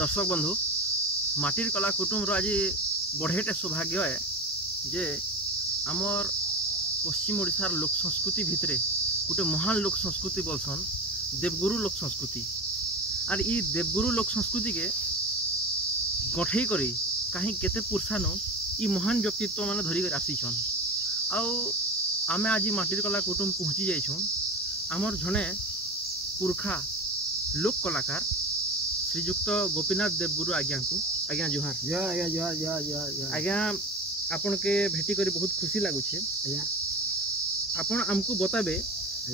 दर्शक बंधु माटिर कला कुटुम्बर आज बढ़ेटे सौभाग्य है जे आमर पश्चिम ओडिशार लोक संस्कृति भितरे गोटे महान लोक संस्कृति बोलसन देवगुरु लोक संस्कृति और ये देवगुरु लोक संस्कृति के गठे करी कहीं केते पुरसानो ये महान व्यक्तित्व मैंने धरिक आसीछन आमे आज माटिर कला कुटुम्ब पहुँची जाइछुं आमर जने पुरखा लोक कलाकार श्रीजुक्त गोपीनाथ देवगुरु आज्ञा को आज्ञा जुहार आज्ञा आपन के भेटी करी बहुत खुशी लगुचे आपन हमको बताबे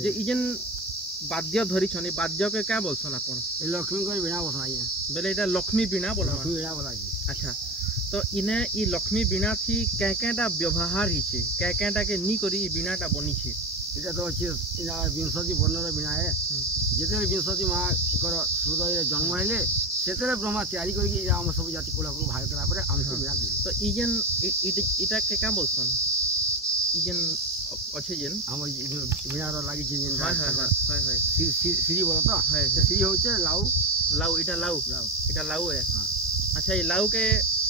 जे इजन वाद्य धरी छने वाद्य के क्या बोलसन आपन लक्ष्मी को बीणा बोलसन आज्ञा बेले एटा लक्ष्मी बीणा बोला लक्ष्मी बीणा बोला अच्छा तो इने ई लक्ष्मी बीणा थी कैकेटा व्यवहार हिचे कैकेटा के नी करी ई बीणाटा बनी छे इटा तो अछि इना विंशति वर्णर बीणा है जेते विंशति मां कर हृदय जन्म हेले सेतरे ब्रह्मा तैयारी करके हम सब जाति कोला को भाग करा परे हमको बीणा दे तो इजन इटा के का बोलसन इजन अच्छे जन हम बीणा रो लागि जे जन हाय श्री बोला तो श्री होचे लाउ लाउ इटा लाउ है अच्छा ये लाउ के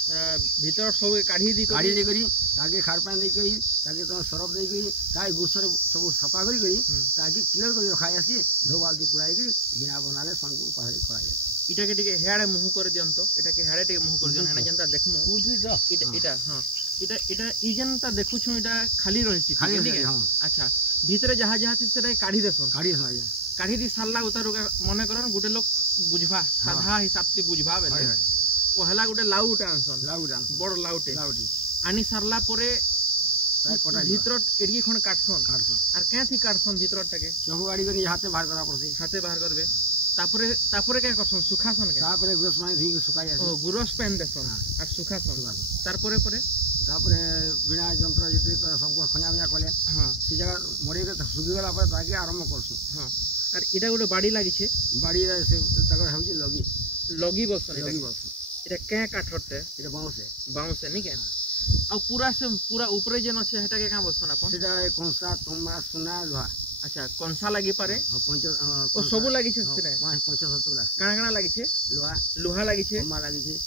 भीतर सब काढ़ी दी करी ताके खार पानी दे करी ताके तो सरफ दे करी ताके गुसर सब सफा करी ताके क्लियर करी रखा आसी धो बाल्टी पुराई करी बिना बनाले संग पहाड़ी कराई इटा के टिके हेडे मुह कर दियन तो इटा के हेडे टिके मुह कर दियन हेना जनता देखमु इटा हां इटा इजनता देखु छु इटा खाली रहिछि ठीक है अच्छा भीतर जहा जहा थी सेटा काढ़ी देसन काढ़ी दी साला उतार मने करन गुटे लोग बुझबा साधा हिसाब से बुझबा बेले पहला गोटे लाउटे आनसन बड़ लाउटे आनी सारला परे भीतर एडगी खण काटसन आर क्या थी काटसन भीतर टाके चहु गाड़ी करी हाथे बाहर करा पड़सी हाथे बाहर करबे तापरे क्या करसन सुखासन के तापरे गुरस पानी धी सुखाई आसी ओ गुरस पेन देसन आर सुखासन तारपरे तापरे बिना यंत्र जति सबको खया मया कले हां सी जगह मरे के सुखी गला पर ताके आरंभ करसु हां आर इटा गोटे बाड़ी लागि छे बाड़ी से तकर होई लगी बसन इटा क्या काठटे इटा बाउंस है नहीं क्या आ पूरा ऊपर जेन अछि हेटा के का बसन अपन सेटा कंसा तम्बा सोना लोहा अच्छा कंसा लागि पारे पंच ओ सब लागि छे से पांच सत्तु लाग काना लागि छे लोहा लागि छे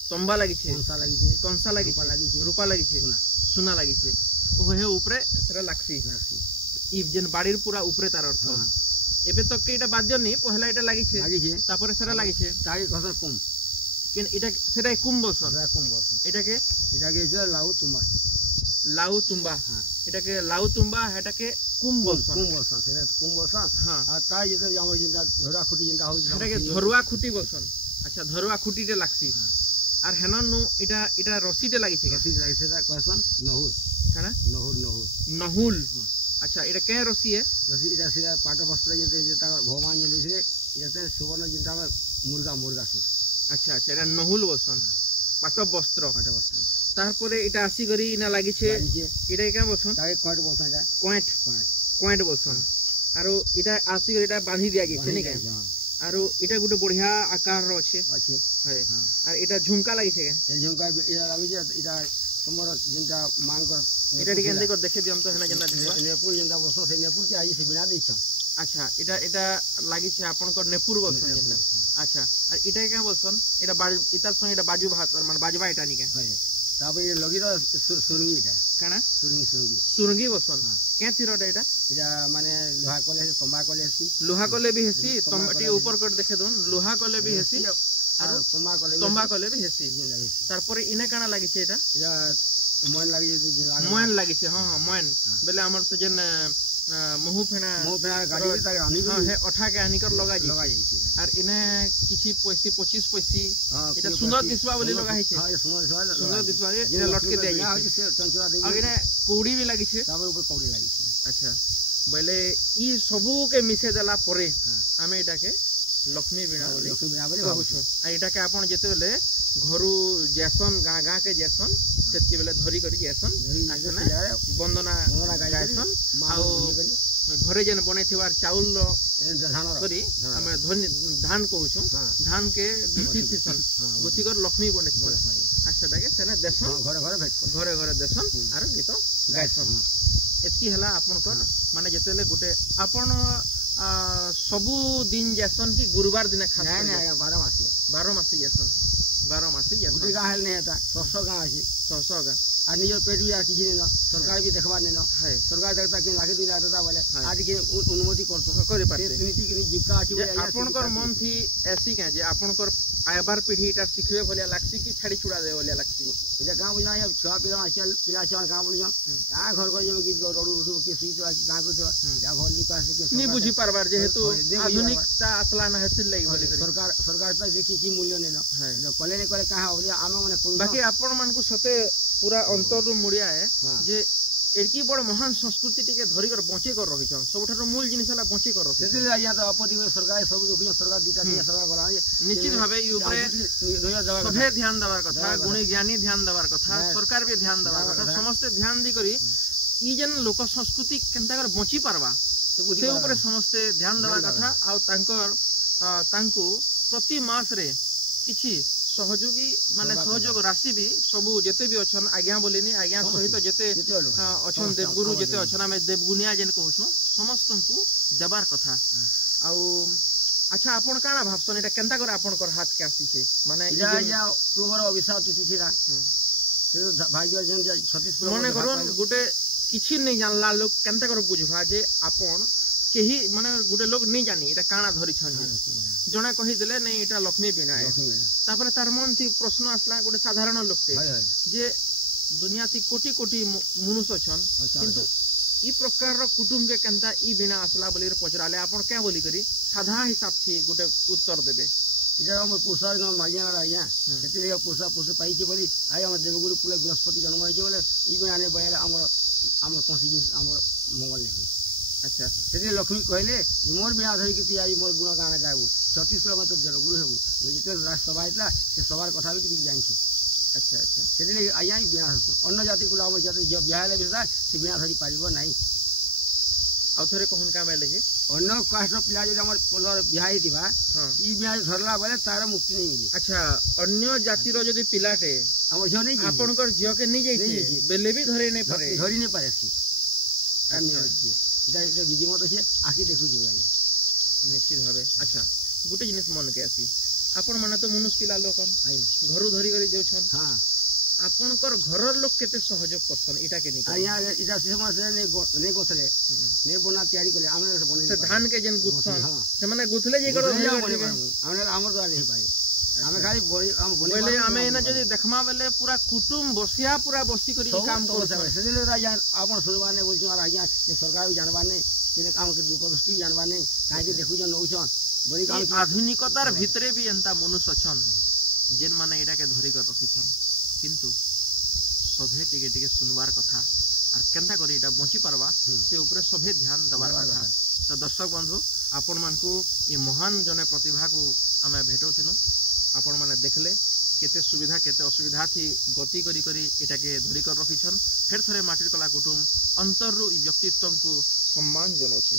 तम्बा लागि छे कंसा लागि छे रूपा लागि छे सोना लागि छे ओ हे ऊपर सेरा लागसी ई जेन बाड़ीर पूरा ऊपर तार अर्थ एबे तक के इटा बाद्य नहीं पहला इटा लागि छे तापर सेरा लागि छे ताई कसर कम केन इटा सेटा कुम बसन इटा के जे लाउ तुम्बा इटा के लाउ तुम्बा हेटा के कुम बसन सेटा कुम बसन हां आ ता जे हमर जिंदा धरुआ खुटी जिंदा हो हेटा के धरुआ खुटी बसन अच्छा धरुआ खुटीटे लागसी आर हेनन नु इटा रसीटे लागि छे सेटा कहसन नहुल काना नहुल अच्छा इटा के रसी है इटा सिरा पाट वस्त्र जे भगवान जे दिसे इटा सुवर्ण जिंदा मुर्गा सुत अच्छा एटा नहुल बसन पाट वस्त्र तारपरे इटा आसी करी इना लागि छे इटा के बसन ताके कोट बसन इटा कोट बसन आरो इटा आसी करी इटा बांधी दिया गेछे नै के आरो इटा गुटे बढ़िया आकार रो छे है आर इटा झुमका लागि छे के ए झुमका इटा लागि छे इटा तुमरो जिंदा मांग कर इटा टिके एंदे कर देखे दियम तो हेना जंदा देखबा नेपुर जिंदा बसन से नेपुर के आई से बिना दै छ अच्छा इटा लागि छे आपन को नेपुर बसन जिंदा अच्छा और इटा क्या बोलसन इटा इतार संग इटा बाजू भात माने बाजवा इटा नि के तापर ये लगी तो सुरंगी इटा काना सुरंगी बसन क्या थिरोटा इटा माने लोहा कले से तंबा कले सी लोहा कले भी हेसी तंबाटी ऊपर कर देखे दोन लोहा कले भी हेसी और तंबा कले भी हेसी तार परे इने काना लागि छे इटा मोयन लागि छे हां मोयन बेले हमर से जन मुहु फेना गाड़ी ताके हानि कर हे अठा के हानि कर लगा जी और इने किछि 25 पैसी इटा सुंदर दिसबा बोली लगा है छे हां सुंदर दिसबा इने लटके दे छै चंचुरा दे और इने कौड़ी भी लागि छे तापर ऊपर कौड़ी लागि छे अच्छा बेले ई सबु के मिसे देला परे हमें इटा के लक्ष्मी बीणा बोली कहू छु आ इटा के आपण जेते बेले घरु जैसन गाँ के जैसन सेतके बेले धरी करी जैसन वंदना जैसन आ घरे जेन बने थिवार चाउल सॉरी हमें धान कहू छु धान के गुथी थिसन गुथी कर लक्ष्मी बने छ आ सेटा के सेना देसन घरे देसन आरो गीत गायसन एतकी हला आपन को माने जेतेले गुटे आपन सबु दिन जैसन की गुरुवार दिन खास नहीं 12 मासी जैसन 12 मासी गोटे जात गाँ हेल्ले नहीं हेता 100 गाँ अच्छे 100 का আর নিজের পেট বি আর কিছু নেই সরকার বি দেখবার নেই है সরকার দেখতা কি লাখে 2 লাখ দেতা বলে হ্যাঁ। আজ কি অনুমতি করতো करि पाते নীতি কি জীবিকা আছে जे आपनकर मन थी ऐसी के जे आपनकर आयबार पीढ़ी इटा सिखबे भलिया लागसी कि छाड़ी छुड़ा दे भलिया लागसी এটা গাঁ বুঝা ছুয়া পিলা আজকাল পিলা আছে গাঁ বুঝা গাঁ ঘর ঘর যেমন গীত রড়ু রড়ু কি সুই তো गाँ को যা ঘর নি পাশে কি नी बुझी पारबार जेहेतु आधुनिकता असला न हेतिल लागि भली करी সরকার সরকার তো যে কিছু মূল্য নেই না है কলে নে কলে কাহা বলি আমি মানে করু बाकी आपण मान को सते पूरा अंतर रु मुड़िया है हाँ। जे एडकी बड़ महान संस्कृति टिके धरि कर बंची कर रखि छन सबठार मूल जिनिस हला बंची कर रखि সেদিন আইয়া তো আপত্তি করে সরকার সব দেখুন সরকার দুইটা দিয়ে সরকার গলা निश्चित भावे ई ऊपरे सभे ध्यान देवार कथा गुणी ज्ञानी ध्यान देवार कथा सरकार भी ध्यान देवार कथा समस्त ध्यान दी करी ई जन लोक संस्कृति केनता कर बंची पारबा से ऊपर समस्त ध्यान देवार कथा आ तांको प्रति मास रे किछि सहयोगी माने सहयोग राशि भी सबु जेते भी अछन आज्ञा बोलिनी आज्ञा सहित जेते अछन देवगुरु जेते अछन हमें देवगुनिया जेन कहूछु समस्त को देबार कथा आ अच्छा आपण काना भाबसन एटा केनता कर आपण कर हाथ के आसी छे माने या तोहर अभिशाप तिथि छिरा से भाग्य जन 36 मने करो गुटे किछि नै जानला लोग केनता कर बुझबा जे आपण केही माने गुटे लोग नै जानी एटा काना धरि छन जणे कहि देले नै एटा लक्ष्मी बीणा है तापर तार मन थी प्रश्न आसला गुटे साधारण लोकटे जे दुनिया थी कोटी कोटी मनुष्य छन किंतु ई प्रकार रो कुटुंब के केनता ई बीणा आसला बोली पचराले आपण क्या बोली करी साधा हिसाब थी गुटे उत्तर देबे इधर हम पुसा न मालिया ना आया सेति ले पुसा पुसे पाई छी बोली आय हम देवगुरु कुले बृहस्पति जन्म होई छी बोले ई बीणा ने बयाले हमर कोसी हमर मंगल नै अच्छा सेति लक्ष्मी कहले जे मोर बीणा धरि कि आई मोर गुण गाना गाबू 36 किलो मत देवगुरु हेबू जेते सभा आइतला से सवार कथा भी कि जानि छी अच्छा अच्छा सेति ले आया बीणा अन्य जाति कुला हम जाति जो बियाह ले बिसा से बीणा धरि पारिबो नाही आउ थरे कोन का मेले जे अन्य कास्ट पिला जे हमर पोलर बियाह हितिबा हां ई बियाह धरला बोले तार मुक्ति नहीं मिली अच्छा अन्य जाति रो जदी पिलाटे हमर जो नहीं आपनकर जियो के नहीं जाई बेले भी धरे नहीं पारे धरि नहीं पारे सी इधर विधि मत छे आखि देखु जो निश्चित भावे अच्छा गुटे जिनिस मन के आसी आपण माने तो मनुष्य पिला लोकन घरु धरि करी जाउ छन हां आपनकर घरर लोग केते सहयोग करछन इटा के नहीं आया इटा समस्या ने गोथले ने बना तैयारी करले आमे बने से धान के जन गुथन से माने गुथले जे करो आमे हमर तो नहीं पाए आमे खाली हम बोले आमे ना जदी देखमा बेले पूरा कुटुंब बसिया पूरा बसी करी काम कर से दिले राजा आपण सुनबा ने बोलछ और आज्ञा ये सरकार भी जानबा ने कि काम के दुख दृष्टि जानबा ने काहे के देखु जन नौछन बड़ी काम आधुनिकतार भितरे भी एंता मनुष्य छन जेन माने एटा के धरि कर रखि छन किंतु सभे टिके टिके सुनवार कथा और केनता करी एटा बंची पारबा से ऊपर सभे ध्यान देवार कथा तो दर्शक बंधु आपण मान को ये महान जने प्रतिभा को आमे भेटौथिनु आपण माने देखले केते सुविधा केते असुविधा थी गति करी करी एटा के धरि कर रखि छन फेर थरे माटिर कला कुटुंब अंतर रु व्यक्तित्व को सम्मान जनोछि।